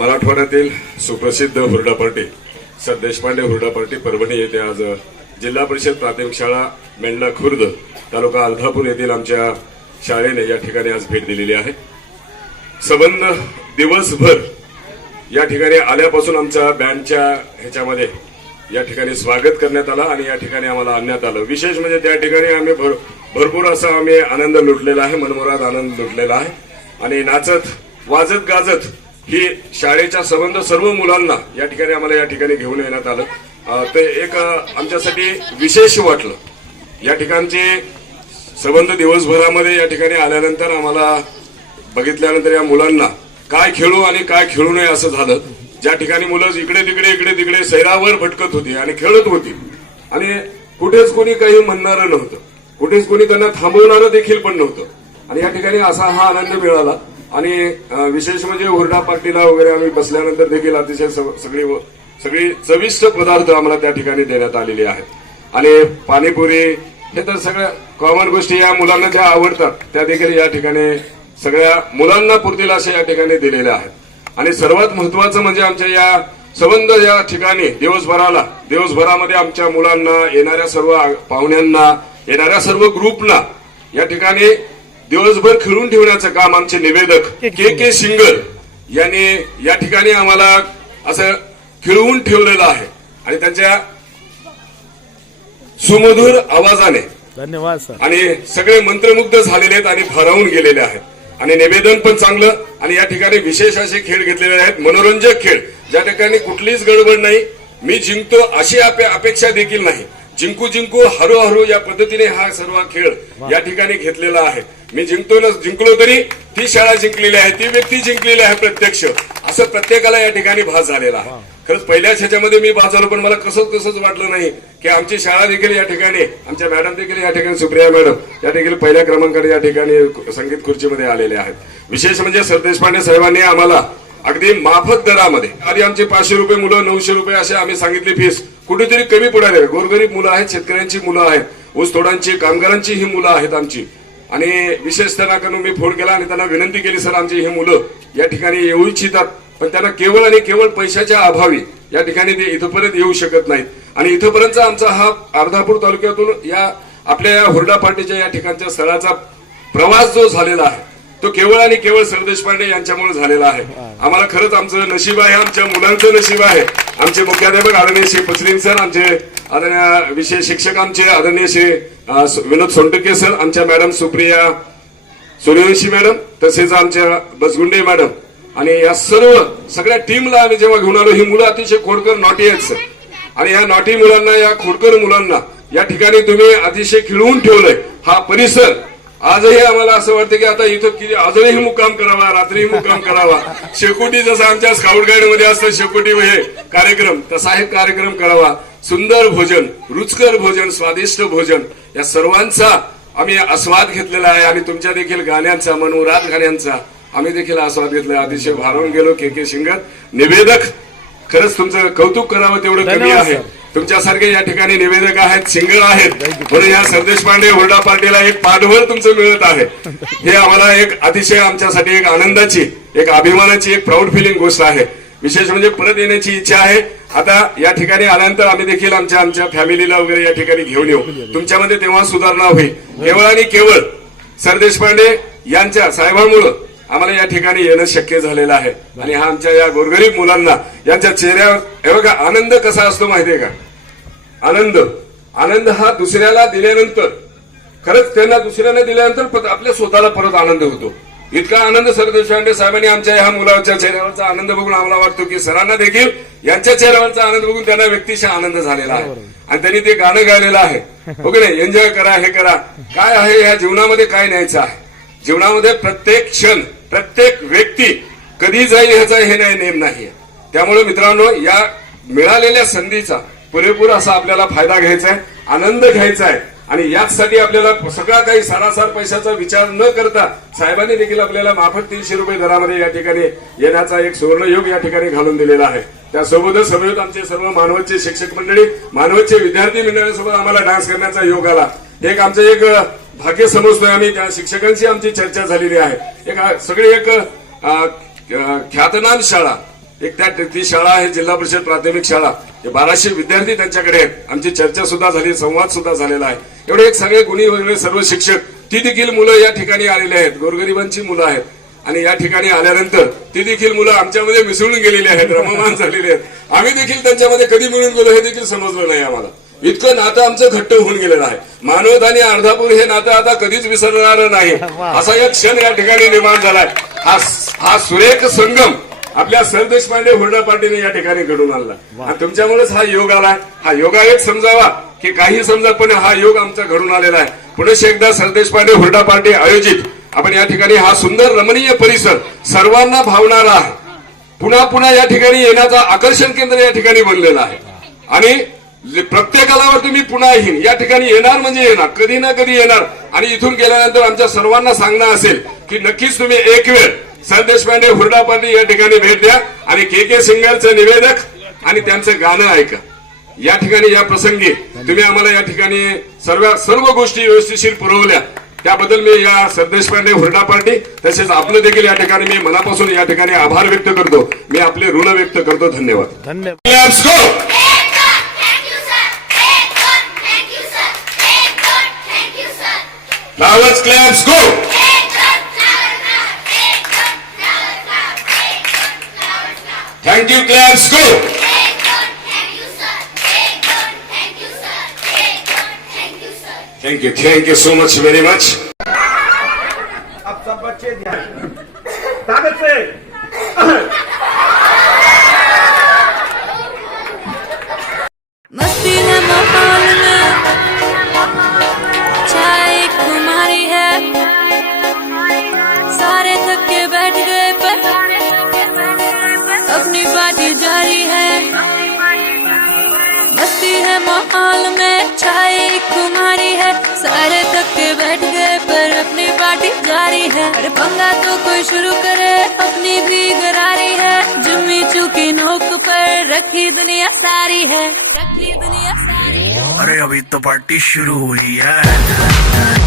मराठवाड्यातील सुप्रसिद्ध हुरडा पार्टी सर देशपांडे हुरडा पार्टी परभणी येथे आज जिल्हा परिषद प्राथमिक शाळा मेंढा खुर्द तालुका अर्धापूर येथील आमच्या शाळेने या ठिकाणी आज भेट दिलेली आहे. सबंध दिवसभर या ठिकाणी आल्यापासून आमच्या बँडच्या ह्याच्यामध्ये या ठिकाणी स्वागत करण्यात आलं आणि या ठिकाणी आम्हाला आणण्यात आलं. विशेष म्हणजे त्या ठिकाणी आम्ही भर- भरपूर असा आम्ही आनंद लुटलेला आहे मनमुराद आनंद लुटलेला आहे. आणि नाचत वाजत गाजत ही शाळेच्या संबंध सर्व मुलांना या ठिकाणी आम्हाला या ठिकाणी घेऊन येण्यात आलं. ते एक आमच्यासाठी विशेष वाटलं. या ठिकाणचे संबंध दिवसभरामध्ये या ठिकाणी आल्यानंतर आम्हाला बघितल्यानंतर या मुलांना काय खेळू आणि काय खेळू नये असं झालं. ज्या ठिकाणी मुलं इकडे तिकडे इकडे तिकडे सैरावर भटकत होती आणि खेळत होती. आणि कुठेच कोणी काही म्हणणारं नव्हतं. कुठेच कोणी त्यांना थांबवणारं देखील पण नव्हतं. आणि या ठिकाणी असा हा आनंद मिळाला. आणि विशेष म्हणजे हुरडा पार्टीला वगैरे आम्ही बसल्यानंतर देखील अतिशय सगळी सगळी चविष्ट पदार्थ आम्हाला त्या ठिकाणी देण्यात आलेले आहेत. आणि पाणीपुरी हे तर सगळ्या कॉमन गोष्टी या मुलांना ज्या आवडतात त्या देखील या ठिकाणी सगळ्या मुलांना पुरतील अशा या ठिकाणी दिलेल्या आहेत. आणि सर्वात महत्वाचं म्हणजे आमच्या या संबंध या ठिकाणी दिवसभराला दिवसभरामध्ये आमच्या मुलांना येणाऱ्या सर्व पाहुण्यांना येणाऱ्या सर्व ग्रुपना या ठिकाणी दिवसभर खेळून ठेवण्याचं काम आमचे निवेदक के के सिंगल यांनी या ठिकाणी आम्हाला असं खिळवून ठेवलेलं आहे. आणि त्यांच्या सुमधुर आवाजाने धन्यवाद सर. आणि सगळे मंत्रमुग्ध झालेले आहेत आणि भारावून गेलेले आहेत. आणि निवेदन पण चांगलं आणि या ठिकाणी विशेष असे खेळ घेतलेले आहेत. मनोरंजक खेळ. ज्या ठिकाणी कुठलीच गडबड नाही मी जिंकतो अशी अपे- अपेक्षा देखील नाही. जिंकू जिंकू हरू हरू या पद्धतीने हा सर्व खेळ या ठिकाणी घेतलेला आहे. मी जिंकतो जिंकलो तरी ती शाळा जिंकलेली आहे ती व्यक्ती जिंकलेली आहे प्रत्यक्ष. असं प्रत्येकाला या ठिकाणी भास झालेला आहे. खरंच पहिल्याच ह्याच्यामध्ये मी भास झालो पण मला कसंच कसंच वाटलं नाही की आमची शाळा देखील या ठिकाणी आमच्या मॅडम देखील या ठिकाणी सुप्रिया मॅडम या ठिकाणी पहिल्या क्रमांकाने या ठिकाणी संगीत खुर्चीमध्ये आलेले आहेत. विशेष म्हणजे सर देशपांडे साहेबांनी आम्हाला अगदी माफक दरामध्ये. आधी आमचे पाचशे रुपये मुलं नऊशे रुपये असे आम्ही सांगितली फीस कुठेतरी कमी पडायला गोरगरीब मुलं आहेत शेतकऱ्यांची मुलं आहेत ऊसतोडांची कामगारांची ही मुलं आहेत आमची. आणि विशेष त्यांना करून मी फोन केला आणि त्यांना विनंती केली सर आमची ही मुलं या ठिकाणी येऊ इच्छितात पण त्यांना केवळ आणि केवळ पैशाच्या अभावी या ठिकाणी ते इथंपर्यंत येऊ शकत नाहीत. आणि इथंपर्यंत आमचा हा अर्धापूर तालुक्यातून या आपल्या या हुरडा पार्टीच्या या ठिकाणच्या स्थळाचा प्रवास जो झालेला आहे तो केवळ आणि केवळ सर यांच्यामुळे झालेला आहे. आम्हाला खरंच आमचं नशीब आहे आमच्या मुलांचं नशीब आहे. आमचे मुख्याध्यापक आदरणीय श्री पचलिन सर आमचे आदरणीय विषय शिक्षक आमचे आदरणीय श्री विनोद सोनटके सर आमच्या मॅडम सुप्रिया सूर्यवंशी मॅडम तसेच आमच्या बसगुंडे मॅडम. आणि या सर्व सगळ्या टीमला आम्ही जेव्हा घेऊन आलो ही मुलं अतिशय खोडकर नॉटी आहेत सर आणि या नॉटी मुलांना या खोडकर मुलांना या ठिकाणी तुम्ही अतिशय खिळवून ठेवलंय हा परिसर आजही आम्हाला असं वाटतं की आता इथं किती आजही मुक्काम करावा रात्रीही मुक्काम करावा. शेकोटी जसं आमच्या स्काउट गाईडमध्ये असतं शेकोटी हे कार्यक्रम तसा हे कार्यक्रम करावा. सुंदर भोजन रुचकर भोजन स्वादिष्ट भोजन या सर्वांचा आम्ही आस्वाद घेतलेला आहे. आणि तुमच्या देखील गाण्यांचा मनोरात गाण्यांचा आम्ही देखील आस्वाद घेतला अतिशय भारावून गेलो के के सिंगर निवेदक खरंच तुमचं कौतुक करावं तेवढं कमी आहे. तुमच्यासारखे या ठिकाणी निवेदक आहेत सिंगल आहेत. म्हणून या सरदेश पांडे हुरडा पार्टीला एक पाठबळ तुमचं मिळत आहे. हे आम्हाला एक अतिशय आमच्यासाठी एक आनंदाची एक अभिमानाची एक प्राऊड फिलिंग गोष्ट आहे. विशेष म्हणजे परत येण्याची इच्छा आहे. आता या ठिकाणी आल्यानंतर आम्ही देखील आमच्या आमच्या फॅमिलीला वगैरे या ठिकाणी घेऊन येऊ. तुमच्यामध्ये तेव्हा सुधारणा होईल. केवळ आणि केवळ सरदेश पांडे यांच्या साहेबांमुळं आम्हाला या ठिकाणी येणं शक्य झालेलं आहे. आणि हा आमच्या या गोरगरीब मुलांना यांच्या चेहऱ्यावर हे बघा आनंद कसा असतो माहितीये का? आनंद. आनंद हा दुसऱ्याला दिल्यानंतर खरंच त्यांना दुसऱ्याला दिल्यानंतर आपल्या स्वतःला परत आनंद होतो. इतका आनंद सर देशपांडे साहेबांनी आमच्या ह्या मुलाच्या चेहऱ्यावरचा आनंद बघून आम्हाला वाटतो की सरांना देखील यांच्या चेहऱ्यावरचा आनंद बघून त्यांना व्यक्तिशः आनंद झालेला आहे. आणि त्यांनी ते गाणं गायलेलं आहे. हो की नाही? एन्जॉय करा हे करा. काय आहे या जीवनामध्ये काय न्यायचं आहे? जीवनामध्ये प्रत्येक क्षण प्रत्येक व्यक्ती कधी जाईल ह्याचा हे नाही नेम नाही त्यामुळे मित्रांनो या मिळालेल्या संधीचा पुरेपूर असा आपल्याला फायदा घ्यायचा आहे आनंद घ्यायचा आहे आणि याचसाठी आपल्याला सगळा काही सारासार पैशाचा विचार न करता साहेबांनी देखील आपल्याला माफक तीनशे रुपये दरामध्ये या ठिकाणी येण्याचा एक सुवर्णयोग या ठिकाणी घालून दिलेला आहे. त्यासोबतच समवेत आमचे सर्व मानवतचे शिक्षक मंडळी मानवतचे विद्यार्थी मंडळासोबत आम्हाला डान्स करण्याचा योग आला. एक आमचं एक भाग्य समजतोय आम्ही. त्या शिक्षकांशी आमची चर्चा झालेली आहे. एक सगळी एक ख्यातनाम शाळा. एक त्या ती शाळा आहे जिल्हा परिषद प्राथमिक शाळा. बाराशे विद्यार्थी त्यांच्याकडे आहेत. आमची चर्चा सुद्धा झाली संवाद सुद्धा झालेला आहे. एवढे एक सगळे गुणी वगैरे सर्व शिक्षक ती देखील मुलं या ठिकाणी आलेली आहेत. गोरगरिबांची मुलं आहेत. आणि या ठिकाणी आल्यानंतर ती देखील मुलं आमच्यामध्ये मिसळून गेलेली आहेत रममान झालेली आहेत. आम्ही देखील त्यांच्यामध्ये कधी मिळून गेलो हे देखील समजलं नाही आम्हाला. इतकं नातं आमचं घट्ट होऊन गेलेलं आहे. मानवत आणि अर्धापूर हे नातं आता कधीच विसरणार नाही. असा एक क्षण या ठिकाणी निर्माण झालाय. हा हा सुरेख संगम आपल्या सरदेशपांडे हुरडा पार्टीने या ठिकाणी घडून आणला. आणि तुमच्यामुळेच हा योग आलाय. हा योगा एक समजावा की काही समजा पण हा योग आमचा घडून आलेला आहे. पुढे एकदा सरदेशपांडे हुरडा पार्टी आयोजित. आपण या ठिकाणी हा सुंदर रमणीय परिसर सर्वांना भावणारा आहे. पुन्हा पुन्हा या ठिकाणी येण्याचं आकर्षण केंद्र या ठिकाणी बनलेलं आहे. आणि प्रत्येकाला वाटतं मी पुन्हा येईन. या ठिकाणी येणार म्हणजे येणार. कधी ना कधी येणार. आणि इथून गेल्यानंतर आमच्या सर्वांना सांगणं असेल की नक्कीच तुम्ही एक वेळ सर देशपांडे हुरडा पाटील या ठिकाणी भेट द्या आणि के के सिंगलचं निवेदक आणि त्यांचं गाणं ऐका. या ठिकाणी या प्रसंगी तुम्ही आम्हाला या ठिकाणी सर्व सर्व गोष्टी व्यवस्थिशीर पुरवल्या. त्याबद्दल मी या सरदेश पांडे हुरडा पार्टी तसेच आपलं देखील या ठिकाणी मी मनापासून या ठिकाणी आभार व्यक्त करतो. मी आपले ऋण व्यक्त करतो. धन्यवाद. धन्यवाद. good. Flower flower. Thank you claps go! Very good. Thank you, sir. Very good. Thank you, sir. Very good. Thank you, sir. Thank you, thank you so much very much. अब सब बच्चे ध्यान ताकत से है। अरे पंगा तो कोई शुरू करे, अपनी भी गरारी है। जुम्मी चुकी नोक पर रखी दुनिया सारी है। रखी दुनिया सारी है। अरे, अभी तो पार्टी शुरू हुई है।